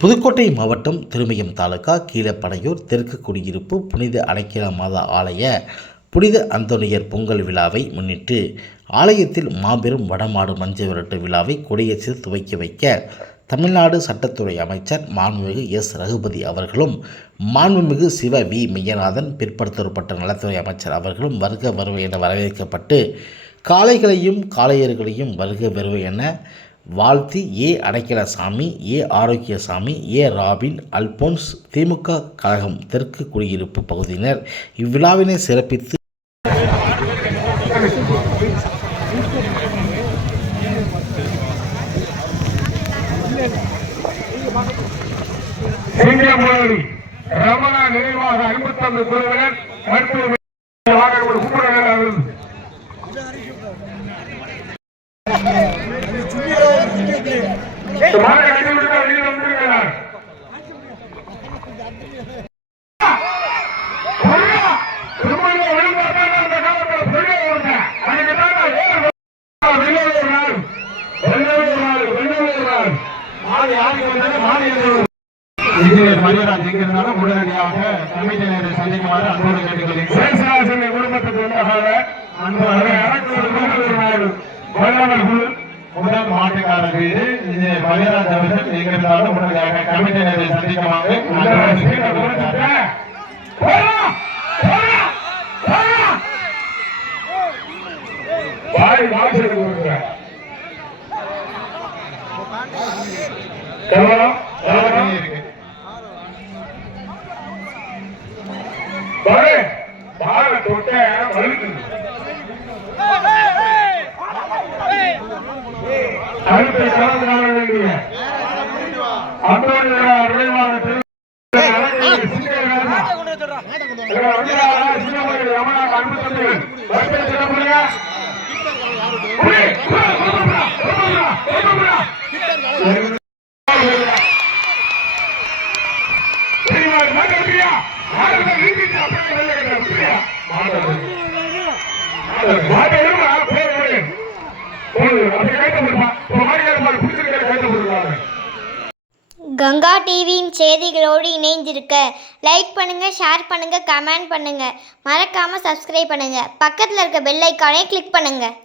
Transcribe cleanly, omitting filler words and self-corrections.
புதுக்கோட்டை மாவட்டம் திருமயம் தாலுகா கீழப்பனையூர் தெற்கு குடியிருப்பு புனித அடைக்கல மாதா ஆலய புனித அந்தோனியர் பொங்கல் விழாவை முன்னிட்டு ஆலயத்தில் மாபெரும் வடமாடு மஞ்சள் விரட்டு விழாவை கொடியேற்றி துவக்கி வைக்க தமிழ்நாடு சட்டத்துறை அமைச்சர் மாண்புமிகு எஸ் ரகுபதி அவர்களும் மாண்புமிகு சிவ வி மெய்யநாதன் பிற்படுத்தப்பட்ட நலத்துறை அமைச்சர் அவர்களும் வருக வருவை என வரவேற்கப்பட்டு காளைகளையும் காளையர்களையும் வருக வருவை என வாழ்த்தி ஏ அடைக்கலசாமி, ஏ ஆரோக்கியசாமி, ஏ ராபின், அல்போன்ஸ் திமுக கழகம் தெற்கு குடியிருப்பு பகுதியினர் இவ்விழாவினை சிறப்பித்து ரமணா நினைவாக 51 குழுவினர் மருத்துவ உடனடியாக கமிட்டியினரை சந்திக்குமாறு அன்போடு கேட்டுக்கொள்கிறேன். குடும்பத்துக்கு முதல் மாட்டுக்கார வீடு இது மரியராஜ் அவர்கள் எங்கிருந்தாலும் உடனடியாக கமிட்டியினரை சந்திக்குமாறு அடுத்த கலந்து காண வேண்டிய கங்கா டிவியின் செய்திகளோடு இணைந்திருக்க லைக் பண்ணுங்கள், ஷேர் பண்ணுங்கள், கமெண்ட் பண்ணுங்கள். மறக்காமல் சப்ஸ்கிரைப் பண்ணுங்கள். பக்கத்தில் இருக்க பெல் ஐக்கானை கிளிக் பண்ணுங்கள்.